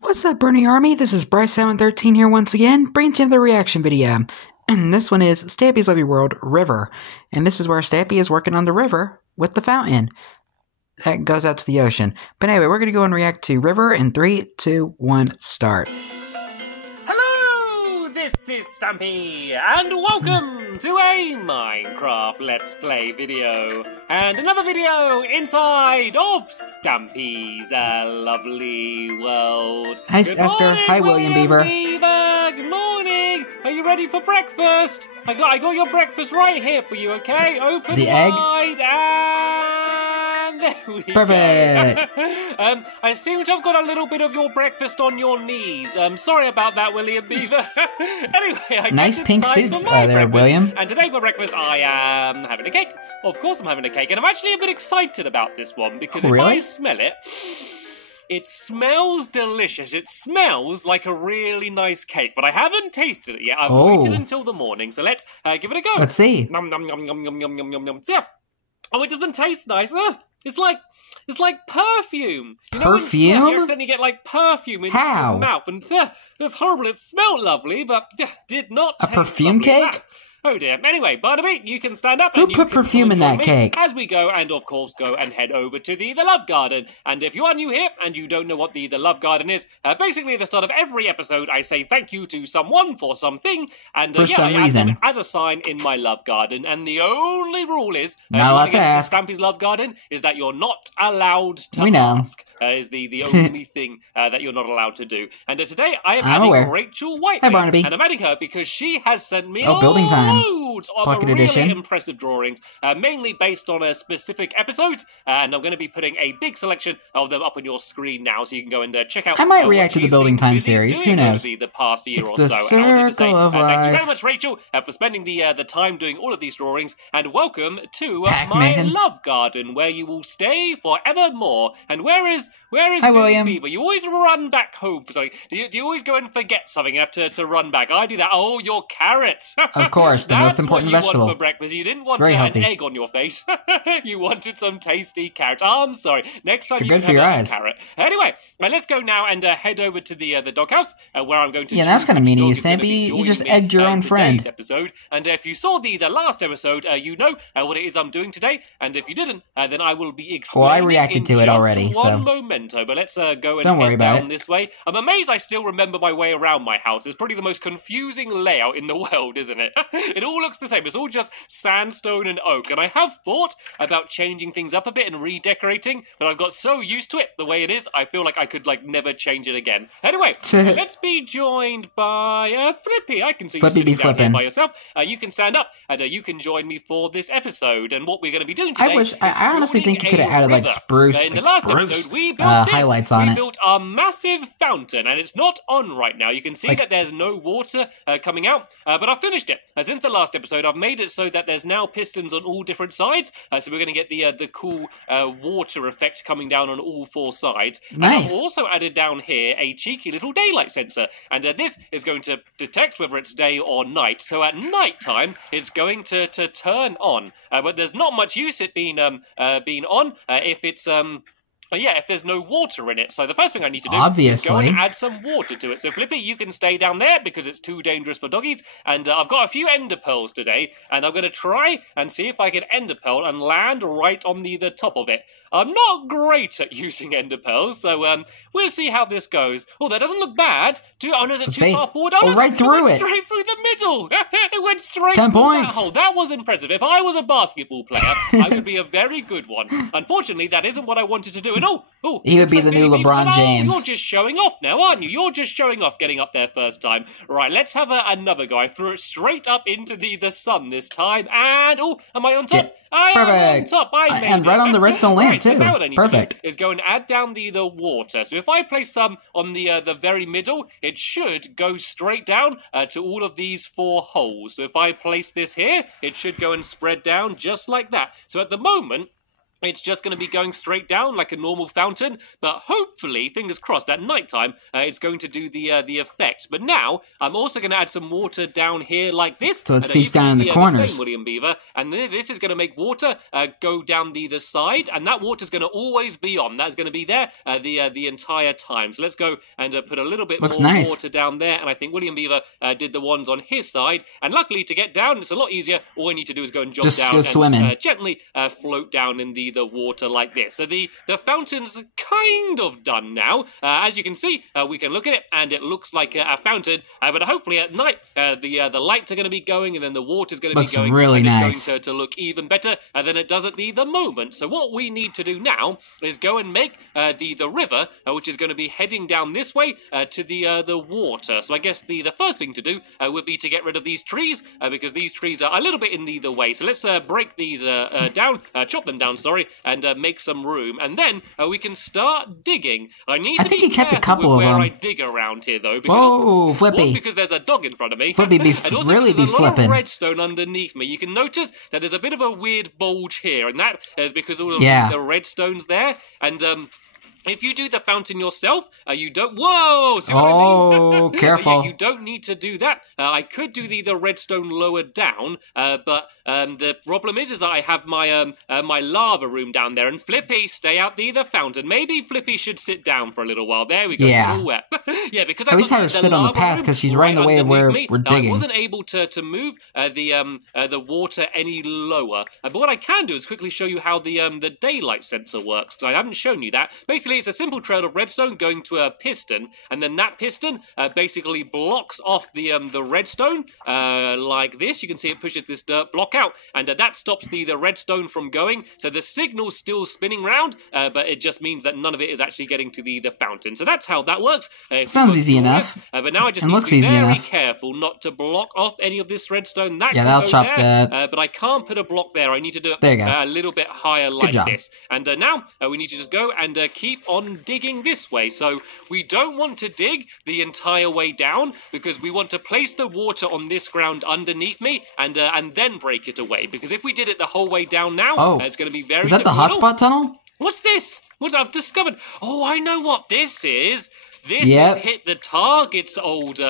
What's up, Bernie Army? This is BryceAllen13 here once again, bringing to you the reaction video. And this one is Stampy's Lovely World River. And this is where Stampy is working on the river with the fountain that goes out to the ocean. But anyway, we're going to go and react to River in 3, 2, 1, start. Hello, this is Stampy, and welcome to a Minecraft Let's Play video. And another video inside of Stampy's Lovely World. Hi, Good Esther. morning, Hi, William Beaver. Good morning. Are you ready for breakfast? I got your breakfast right here for you, okay? Open The egg? wide and there we Perfect. go. I seem to have got a little bit of your breakfast on your knees. Sorry about that, William Beaver. Anyway, I Nice guess it's pink time suits for my there, breakfast. William. And today for breakfast, I am having a cake. Of course I'm having a cake, and I'm actually a bit excited about this one, because if Really? I smell it, it smells delicious. It smells like a really nice cake, but I haven't tasted it yet. I've waited until the morning, so let's give it a go. Let's see. Nom nom nom nom nom nom nom nom nom. Yeah. Oh, it doesn't taste nice. It's like perfume. You know, Perfume? you accidentally get like perfume in How? your mouth, and it's horrible. It smelled lovely, but did not A taste perfume lovely. cake? Oh dear. Anyway, Barnaby, you can stand up. Who and you put can perfume in join that me cake? as we go, and of course go and head over to the Love Garden. And if you are new here and you don't know what the Love Garden is, basically at the start of every episode I say thank you to someone for something, and For some I add reason. them as a sign in my Love Garden. And the only rule is Not allowed to getting ask. into Stampy's Love Garden is that you're not allowed to We know. ask. Is the only thing that you're not allowed to do. And today I am I'm adding aware. Rachel White. Hi, Barnaby. And I'm adding her because she has sent me building time. loads of Pocket really edition. impressive drawings, mainly based on a specific episode. And I'm going to be putting a big selection of them up on your screen now, so you can go and check out. I might what react to the she's building been time busy series. Who doing knows? over the past year It's or the so. And I wanted to say circle of thank you life. very much, Rachel, for spending the time doing all of these drawings, and welcome to my Pac-Man. Love Garden, where you will stay forevermore. And where is Hi, Billy William. Beaver? You always run back home. Sorry, do you always go and forget something and have to run back? I do that. Oh, your carrots. Of course, the most important That's what you vegetable. want for breakfast. You didn't want Very to have an healthy. egg on your face. You wanted some tasty carrots. Oh, I'm sorry. Next time They're you good can for your have a eyes. carrot. Anyway, let's go now and head over to the doghouse, where I'm going to Yeah, that's choose kinda which mean of you, dog is gonna be Stampy. You joining just me, egged your in own today's friend. episode. And if you saw the last episode, you know what it is I'm doing today. And if you didn't, then I will be explaining. Well, I reacted in to it just already, one so momento. But let's go and don't worry head about down it. this way. I'm amazed I still remember my way around my house. It's probably the most confusing layout in the world, isn't it? It all looks the same. It's all just sandstone and oak. And I have thought about changing things up a bit and redecorating, but I've got so used to it the way it is, I feel like I could never change it again. Anyway, let's be joined by Flippy. I can see Flippy you be sitting down here flippin'. by yourself. You can stand up and you can join me for this episode. And what we're going to be doing today I honestly think you could have added, like, spruce, in the last spruce, episode, we built highlights on we it. built a massive fountain, and it's not on right now. You can see Like- that there's no water coming out, but I've finished it. Since the last episode, I've made it so that there's now pistons on all different sides, so we're going to get the cool water effect coming down on all four sides. And Nice. I've also added down here a cheeky little daylight sensor, and this is going to detect whether it's day or night. So at night time, it's going to turn on, but there's not much use it being on if it's if there's no water in it. So the first thing I need to do is go Obviously. and add some water to it. So Flippy, you can stay down there because it's too dangerous for doggies. And I've got a few ender pearls today, and I'm going to try and see if I can ender pearl and land right on the top of it. I'm not great at using ender pearls, so we'll see how this goes. Oh, that doesn't look bad. Oh, no, is it Let's too see. far forward? Oh, look, right through went it. straight through the middle. It went straight 10 through points. that hole. That was impressive. If I was a basketball player, I would be a very good one. Unfortunately, that isn't what I wanted to do. And He would looks be like the new Billy Beaver's LeBron like, James. You're just showing off now, aren't you? You're just showing off getting up there first time. Right, let's have another go. I threw it straight up into the sun this time. And, am I on top? Yeah. I am on Perfect. top. I made And right it. on the redstone lamp, Right, so too. now what I need Perfect. to do is go and add down the water. So if I place some on the very middle, it should go straight down to all of these four holes. So if I place this here, it should go and spread down just like that. So at the moment, it's just going to be going straight down like a normal fountain, but hopefully, fingers crossed, at nighttime, it's going to do the effect. But now, I'm also going to add some water down here like this. So it seeps down in the corners. The same, William Beaver, and this is going to make water go down the side, and that water's going to always be on. That's going to be there the entire time. So let's go and put a little bit more water down there, and I think William Beaver did the ones on his side. And luckily, to get down, it's a lot easier. All I need to do is go and jump down and gently float down in the water like this. So the fountain's kind of done now. As you can see, we can look at it, and it looks like a fountain. But hopefully at night, the lights are going to be going, and then the water's going to be going. Really and nice. It's going to look even better than it does at the moment. So what we need to do now is go and make the river, which is going to be heading down this way to the water. So I guess the first thing to do would be to get rid of these trees, because these trees are a little bit in the way. So let's break these down, chop them down, sorry, and make some room, and then we can start digging. I think he kept a couple of them. Where I dig around here, though. Because, whoa, Flippy! One, because there's a dog in front of me. Flippy be and also really be there's a lot flipping. of redstone underneath me. You can notice that there's a bit of a weird bulge here, and that is because all of the redstone's there, and if you do the fountain yourself, you don't... Whoa! See what I mean? Careful. Yeah, you don't need to do that. I could do the redstone lower down, but the problem is that I have my my lava room down there, and Flippy, stay out the fountain. Maybe Flippy should sit down for a little while. There we go. Yeah. All wet. Yeah, because at least have her sit on the path, because she's right in the way of where we're digging. I wasn't able to move the water any lower. But what I can do is quickly show you how the daylight sensor works, because I haven't shown you that. Basically, it's a simple trail of redstone going to a piston, and then that piston basically blocks off the redstone like this. You can see it pushes this dirt block out, and that stops the redstone from going. So the signal's still spinning round, but it just means that none of it is actually getting to the fountain. So that's how that works. Sounds easy enough. But now I just need to be very careful not to block off any of this redstone. That that'll chop that. But I can't put a block there. I need to do it a little bit higher like this. And now we need to just go and keep on digging this way. So we don't want to dig the entire way down, because we want to place the water on this ground underneath me and then break it away. Because if we did it the whole way down now, it's going to be very difficult. Is that the hotspot tunnel? What's this? What I've discovered? Oh, I know what this is. This is hit the target's old,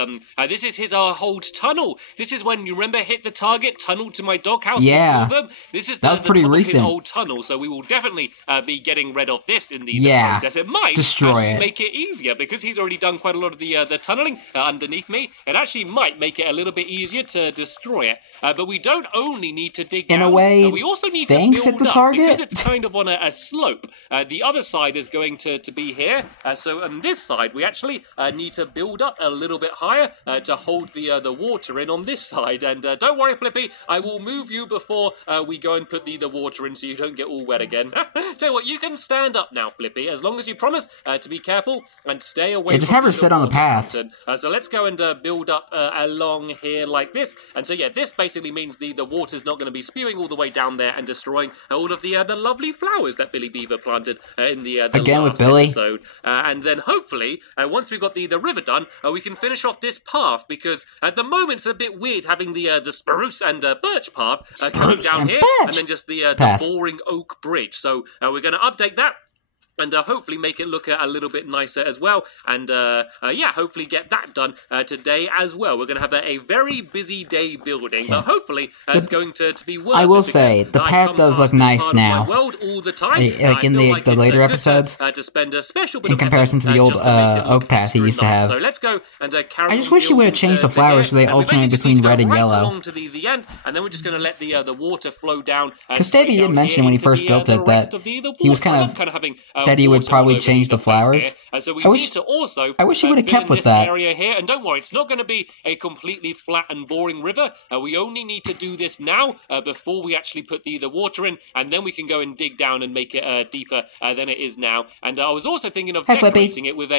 this is his old tunnel. This is when, you remember, hit the target, tunnel to my doghouse to store them? This is the pretty top recent. Of his old tunnel, so we will definitely be getting rid of this in the process. It might destroy make it easier, because he's already done quite a lot of the tunneling underneath me. It actually might make it a little bit easier to destroy it. But we don't only need to dig down. In a way, we also need to build hit the up, target? because it's kind of on a slope. The other side is going to be here, so on this side we actually need to build up a little bit higher to hold the water in on this side. And don't worry, Flippy, I will move you before we go and put the water in, so you don't get all wet again. Tell you what, you can stand up now, Flippy, as long as you promise to be careful and stay away from just have her sit on the path. So let's go and build up along here like this. And so this basically means the water's not going to be spewing all the way down there and destroying all of the lovely flowers that Billy Beaver planted in the again last with Billy episode. And then hopefully, once we've got the river done, we can finish off this path, because at the moment it's a bit weird having the spruce and birch path coming down here, and then just the boring oak bridge. So we're going to update that, and hopefully make it look a little bit nicer as well. And hopefully get that done today as well. We're going to have a very busy day building, but hopefully it's going to be worth it. I will say, the path does look nice now. World all the time. Like in the later episodes, to spend a special bit in comparison to the old oak path he used to have. So let's go and carry I just wish he would have changed the flowers so they alternate between red and yellow. Along to the end, and then we're just going to let the water flow down. Because Stampy did mention when he first built it that he was kind of having that he would probably change the flowers. So we need to also I wish he would have kept with this that area here. And don't worry, it's not going to be a completely flat and boring river. We only need to do this now before we actually put the water in, and then we can go and dig down and make it deeper than it is now. And I was also thinking of decorating it with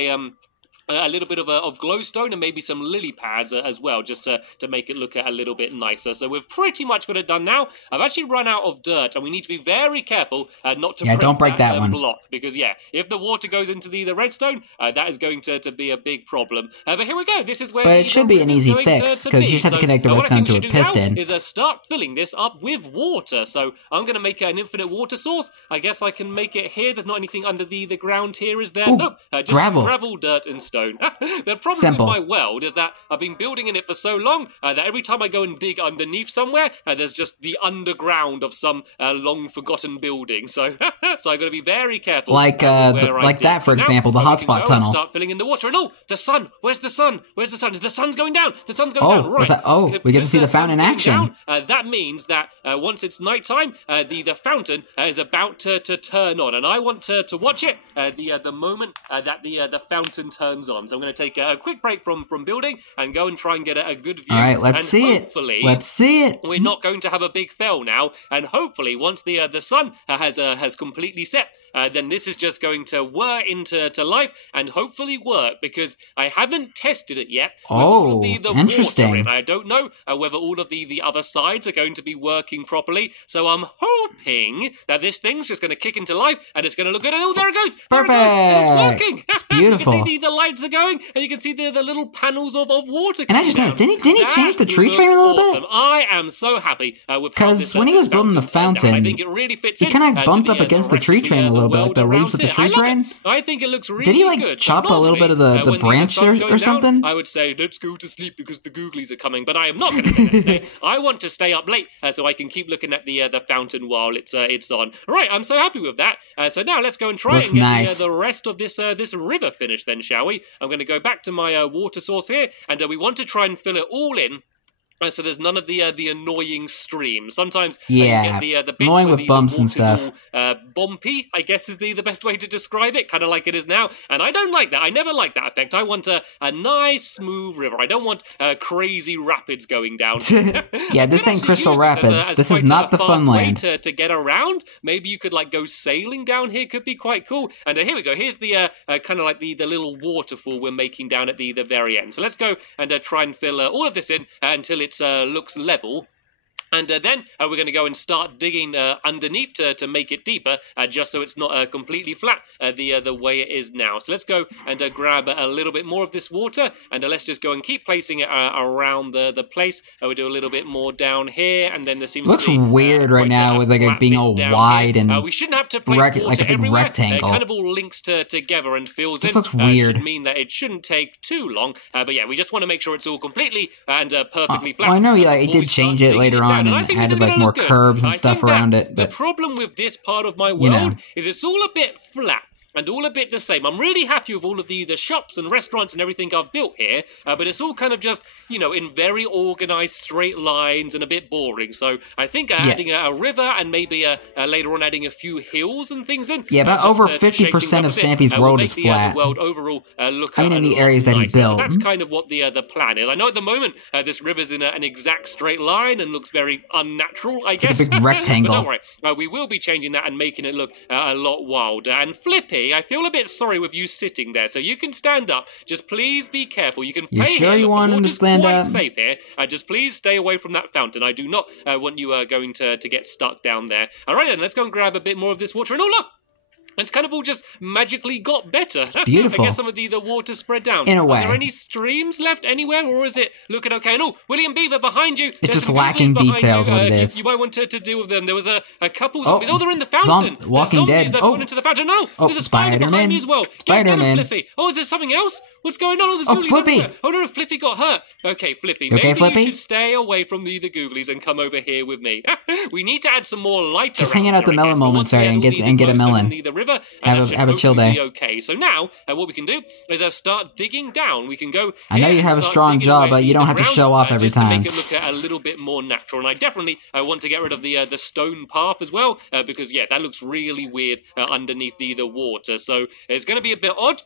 a little bit of glowstone and maybe some lily pads as well, just to make it look a little bit nicer. So we've pretty much got it done now. I've actually run out of dirt, and we need to be very careful not to don't break that one. block, because if the water goes into the redstone, that is going to be a big problem. But here we go. This is where. But it should be an easy fix, because you just have to connect the redstone to a piston. Is start filling this up with water. So I'm going to make an infinite water source. I guess I can make it here. There's not anything under the ground here, is there? Ooh, nope. Just gravel, dirt, and stone. The problem with my world is that I've been building in it for so long that every time I go and dig underneath somewhere, there's just the underground of some long-forgotten building. So so I've got to be very careful. Like that, for example, the hotspot tunnel. Start filling in the water. And the sun. Where's the sun? Where's the sun? The sun's going down. The sun's going down. Right. We get to see the fountain in action. That means that once it's nighttime, the fountain is about to turn on, and I want to watch it the moment that the fountain turns on. So I'm going to take a quick break from building and go and try and get a good view. All right, let's see it. Let's see it. We're not going to have a big fail now, and hopefully once the sun has completely set, then this is just going to whir into life and hopefully work, because I haven't tested it yet. Oh, the interesting. Water in. I don't know whether all of the other sides are going to be working properly, so I'm hoping that this thing's just going to kick into life and it's going to look good. And there it goes. Perfect. There it goes. It's working. It's beautiful. You can see the lights are going, and you can see the little panels of water. And I just noticed, didn't he change the tree train a little bit? I am so happy with how because when he was building the fountain, I think it really fits he kind of bumped up against the tree train a little bit, like the leaves of the tree train. I think it looks really good. Did he chop a little bit of the branch or something? I would say let's go to sleep because the googlies are coming, but I am not going to say that today. I want to stay up late so I can keep looking at the fountain while it's on. All right, I'm so happy with that. So now let's go and try and get the rest of this river finished then, shall we? I'm going to go back to my water source here, and we want to try and fill it all in. So there's none of the annoying streams. Sometimes you get the bits annoying where with bumps and stuff. All, bumpy, I guess is the best way to describe it, kind of like it is now. And I don't like that. I never like that effect. I want a nice, smooth river. I don't want crazy rapids going down. Yeah, this ain't Crystal Rapids. This is not the fun land. To get around. Maybe you could go sailing down here. Could be quite cool. And here we go. Here's the kind of like the little waterfall we're making down at the very end. So let's go and try and fill all of this in until it looks level. And then we're going to go and start digging underneath to make it deeper, just so it's not completely flat the way it is now. So let's go and grab a little bit more of this water, and let's just go and keep placing it around the place. We'll do a little bit more down here, and then there seems to be... Looks weird right now with it being all wide and we shouldn't have to place water like a big everywhere. rectangle. It kind of all links together and fills in. This looks weird. Should mean that it shouldn't take too long. But yeah, we just want to make sure it's all completely and perfectly flat. Well, I know it did change it later on and added more curbs and stuff around it. But the problem with this part of my world is it's all a bit flat and all a bit the same. I'm really happy with all of the shops and restaurants and everything I've built here, but it's all kind of just, in very organised straight lines and a bit boring. So I think adding a river and maybe later on adding a few hills and things in. Yeah, about over 50% of Stampy's world is flat. The world overall look in the areas that he built. So that's kind of what the plan is. I know at the moment this river's in an exact straight line and looks very unnatural, I guess. Like a big rectangle. But don't worry, we will be changing that and making it look a lot wilder. And Flippy, I feel a bit sorry with you sitting there, so you can stand up. Just please be careful. You can You pay sure here. you want him to stand up? Safe here. Just please stay away from that fountain. I do not want you going to get stuck down there. All right, then, let's go and grab a bit more of this water. And look! It's kind of all just magically got better. It's beautiful. I guess some of the water spread down. In a way. Are there any streams left anywhere, or is it looking okay? And William Beaver behind you. It's just lacking details what it is. You might want to deal with them. There was a couple zombies. Oh, they're in the fountain. Walking Dead. They've gone into the fountain. No, there's a spider behind me as well. Spider-Man. Flippy. Oh, is there something else? What's going on? Oh, there's Flippy. Everywhere. Oh, no, Flippy got hurt. Okay, Flippy. Okay, Flippy? You should stay away from the googlies and come over here with me. We need to add some more light. Just hanging out the melon moments, sorry, and get a melon. The river, have a chill day. Okay, so now what we can do is start digging down. We can go. I know you have a strong jaw, but you don't have to show off every time. Just to make it look a little bit more natural. And I definitely want to get rid of the stone path as well, because that looks really weird underneath the water. So it's going to be a bit odd.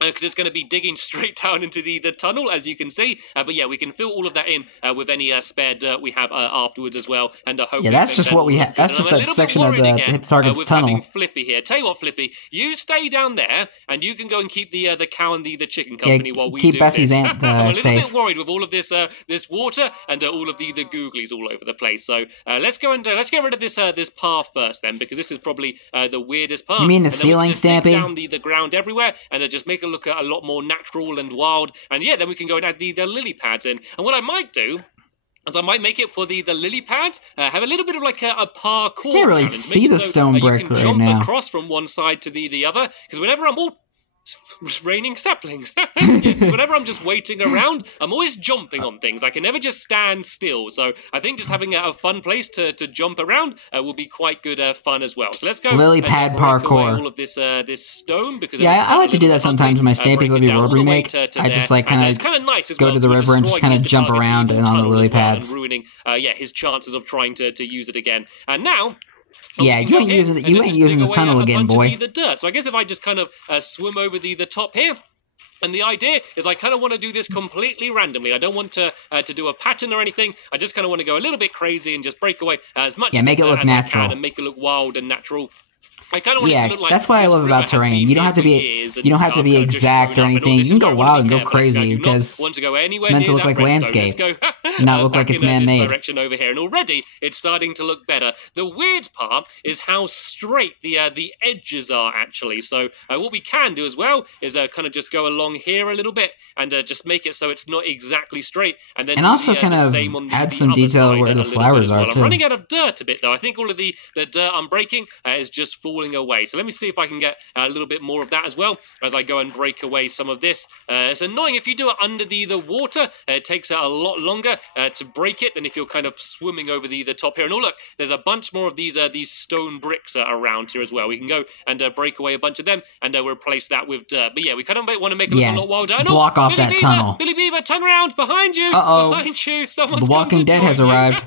because it's going to be digging straight down into the tunnel, as you can see. But yeah, we can fill all of that in with any spare dirt we have afterwards as well. And yeah, that's just what we have. That's just that section of the hit target's tunnel. Flippy here. Tell you what, Flippy, you stay down there, and you can go and keep the cow and the chicken company while we keep do Bessie's this. aunt I'm a little safe. bit worried with all of this this water and all of the googlies all over the place. So let's go and let's get rid of this path first, then, because this is probably the weirdest part. You mean the ceiling, Stampy? Down the ground everywhere, and just make it look a lot more natural and wild. And yeah, then we can go and add the lily pads in. And what I might do is I might make it for the lily pads, have a little bit of like a parkour. I can't really see the stone brick you can right jump now. across from one side to the other, because whenever I'm all raining saplings. Yeah, so whenever I'm just waiting around, I'm always jumping on things. I can never just stand still. So I think just having a fun place to jump around will be quite good fun as well. So let's go lily pad parkour. All of this this stone, because I like to do that sometimes in my Stampy's Livy World remake. I just like kind of nice go to the river and just kind of jump around and on the lily pads, and ruining his chances of trying to use it again. And now. Yeah, you ain't using this tunnel again, boy. The dirt. So I guess if I just kind of swim over the top here. And the idea is I kind of want to do this completely randomly. I don't want to do a pattern or anything. I just kind of want to go a little bit crazy and just break away as much make it look as natural. I can and make it look wild and natural. I kind of want it to look like that's what I love about terrain. You don't have to be exact or anything. You can go wild and go crazy because want to go anywhere it's meant to near look like landscape, not look like it's man-made. Direction over here, and already it's starting to look better. The weird part is how straight the edges are actually. So what we can do as well is kind of just go along here a little bit and just make it so it's not exactly straight, and then also kind of add some detail where the flowers are too. I'm running out of dirt a bit though. I think all of the dirt I'm breaking is just falling away. So let me see if I can get a little bit more of that as well as I go and break away some of this. It's annoying if you do it under the water. It takes a lot longer to break it than if you're kind of swimming over the top here. And oh look, there's a bunch more of these stone bricks around here as well. We can go and break away a bunch of them and replace that with dirt. But yeah, we kind of want to make it look a lot wilder. Block off that tunnel. Billy Beaver, turn around! Behind you! Uh-oh. Behind you! Someone's The Walking Dead has arrived.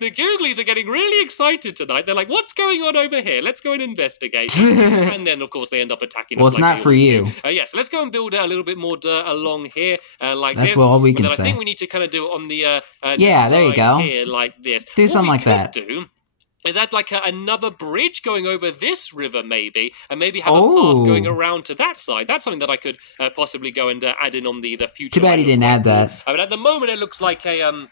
The Googlies are getting really excited tonight. They're like, what's going on over here? Let's go and investigate. And then, of course, they end up attacking us. Well, it's not for you. So let's go and build a little bit more dirt along here like this. That's all we can say. I think we need to kind of do it on the there you go. Here, like this. Do something like that. Is that like another bridge going over this river, maybe? And maybe have a path going around to that side. That's something that I could possibly go and add in on the future. Too bad he didn't add that. I mean, at the moment, it looks like a...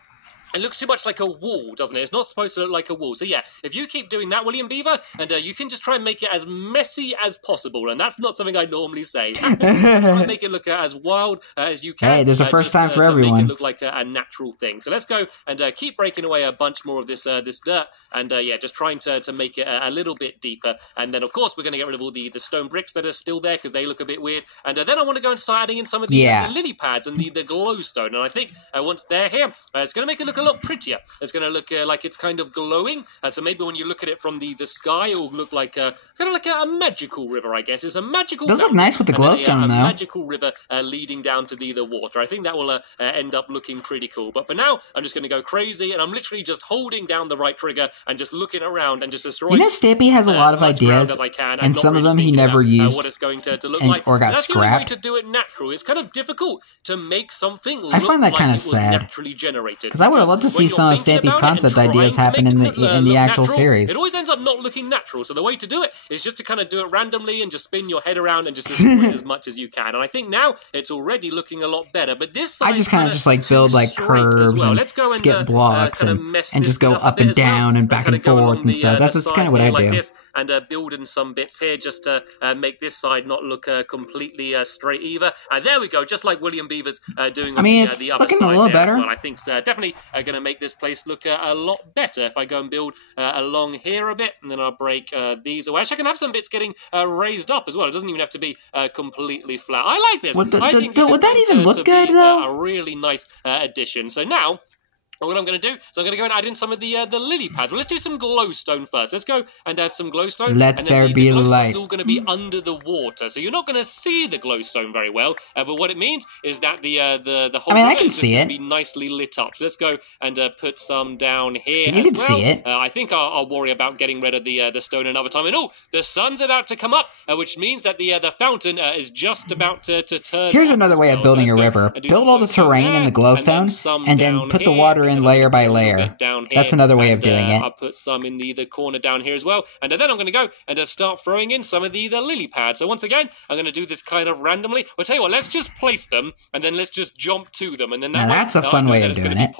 It looks too much like a wall, doesn't it? It's not supposed to look like a wall. So yeah, if you keep doing that, William Beaver, and you can just try and make it as messy as possible, and that's not something I normally say. Try and make it look as wild as you can. Hey, there's a first time for everyone. Make it look like a natural thing. So let's go and keep breaking away a bunch more of this dirt, and just trying to make it a little bit deeper. And then, of course, we're going to get rid of all the stone bricks that are still there because they look a bit weird. And then I want to go and start adding in some of the lily pads and the glowstone. And I think once they're here, it's going to make it look a lot prettier. It's going to look like it's kind of glowing. So maybe when you look at it from the sky, it will look like kind of like a magical river, I guess. It's a magical. Does look nice with the glowstone, though. A magical river leading down to the water. I think that will end up looking pretty cool. But for now, I'm just going to go crazy, and I'm literally just holding down the right trigger and just looking around and just destroying. You know, Stampy has a lot of ideas, and some of them he never used, what it's going to look like, or got that's scrapped. The only way to do it natural. It's kind of difficult to make something look I find that like kind of it was sad, naturally generated. Because I would have loved to see some of Stampy's concept ideas happen in the actual series. It always ends up not looking natural. So the way to do it is just to kind of do it randomly and just spin your head around and just destroy it as much as you can. And I think now it's already looking a lot better. But this I just kind of just like build like curves and skip blocks and just go up and down and back and forth and stuff. That's just kind of what I do. And building some bits here just to make this side not look completely straight either. And there we go, just like William Beaver's doing on the other side. Looking a little better. Well. I think it's definitely going to make this place look a lot better. If I go and build along here a bit, and then I'll break these away. Actually, I can have some bits getting raised up as well. It doesn't even have to be completely flat. I like this. Would that even look good, though? A really nice addition. So now, And what I'm going to do is I'm going to go and add in some of the lily pads. Well, let's do some glowstone first. Let's go and add some glowstone. Let there be light. It's all going to be under the water, so you're not going to see the glowstone very well. But what it means is that the whole I can see it. Be nicely lit up. So let's go and put some down here. You can see it. I think I'll worry about getting rid of the stone another time. And the sun's about to come up, which means that the fountain is just about to turn. Here's another way of building a river. Build all the terrain in the glowstone, and then put the water in layer by layer. That's another way of doing it. I'll put some in the corner down here as well. And then I'm going to go and start throwing in some of the lily pads. So once again, I'm going to do this kind of randomly. I'll tell you what, let's just place them, and then let's just jump to them. And then that's a fun way of doing it.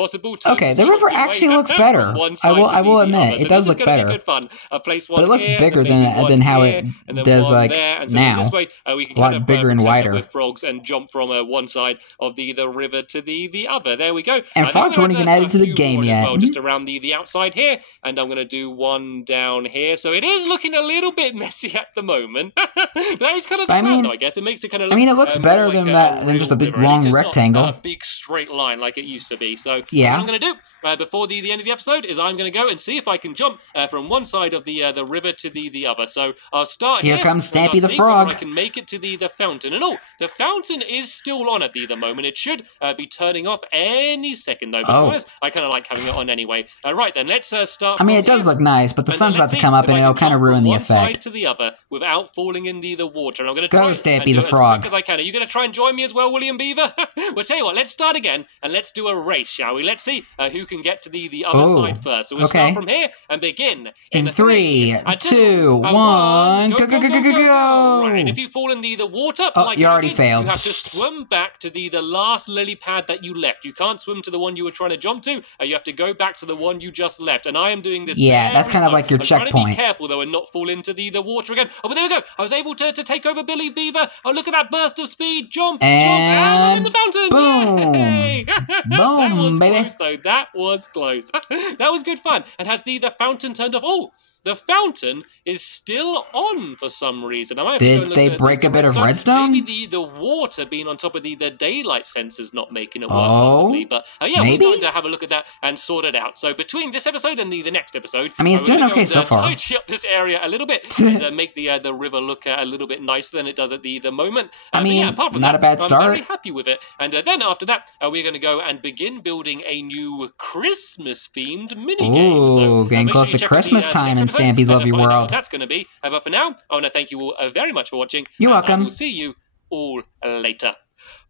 Okay, the river actually looks better. I will admit, it does look better. Good fun. Place one but it looks here, bigger than how it does like now. This way, we can a lot bigger and wider. With frogs and jump from one side of the river to the other. There we go. And frogs weren't even added to the game yet. Well, just around the outside here, and I'm going to do one down here. So it is looking a little bit messy at the moment. That is kind of the plan, though, I guess. It makes it kind of look, it looks better than than just a big long rectangle. Not a big straight line like it used to be. So yeah. What I'm going to do before the end of the episode is I'm going to go and see if I can jump from one side of the river to the other. So I'll start here. Here comes Stampy the frog. I can make it to the fountain. And the fountain is still on at the moment. It should be turning off any second, though. But to be honest, I kind of like having it on anyway. Right then, let's start. I mean, it does look nice, but the sun's about to come up and it'll kind of ruin the effect. One side to the other without falling in the water. And I'm going to try Stampy the frog. As quick as I can. Are you going to try and join me as well, William Beaver? Well, tell you what, let's start again and let's do a race, shall we? Let's see who can get to the other side first. So we'll start from here and begin in 3, 2, 1. Go, go, go, go, go, go. Right, and if you fall in the water, you already failed. You have to swim back to the last lily pad that you left. You can't swim to the one you were trying to jump to. You have to go back to the one you just left. And I am doing this. Yeah, that's kind of like your checkpoint. Trying to be careful though and not fall into the water again. Oh, but there we go. I was able to take over Billy Beaver. Oh, look at that burst of speed. Jump, and I'm in the fountain. Boom. Yay. Boom, that was baby. Close though. That was close. That was good fun. And has the fountain turned off? Oh, the fountain is still on for some reason. Did they break a bit of redstone? Maybe the water being on top of the daylight sensors not making it work, possibly. But yeah, maybe? we're going to have a look at that and sort it out. So between this episode and the next episode, I mean, it's doing okay so far. Tidy up this area a little bit and make the river look a little bit nicer than it does at the moment. I mean, yeah, apart from not that, a bad start. I'm very happy with it. And then after that, we're going to go and begin building a new Christmas-themed minigame. Ooh, getting close to Christmas time in Stampy's lovely world. That's going to be. But for now, I want to thank you all very much for watching. You're welcome. We'll see you all later.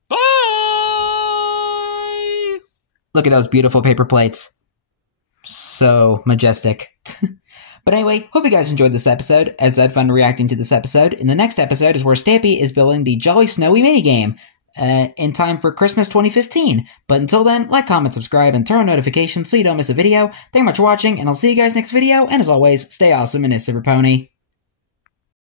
Bye! Look at those beautiful paper plates. So majestic. But anyway, hope you guys enjoyed this episode, as I had fun reacting to this episode. In the next episode is where Stampy is building the Jolly Snowy minigame. In time for Christmas 2015. But until then, like, comment, subscribe, and turn on notifications so you don't miss a video. Thank you much for watching, and I'll see you guys next video, and as always, stay awesome and it's Super Pony.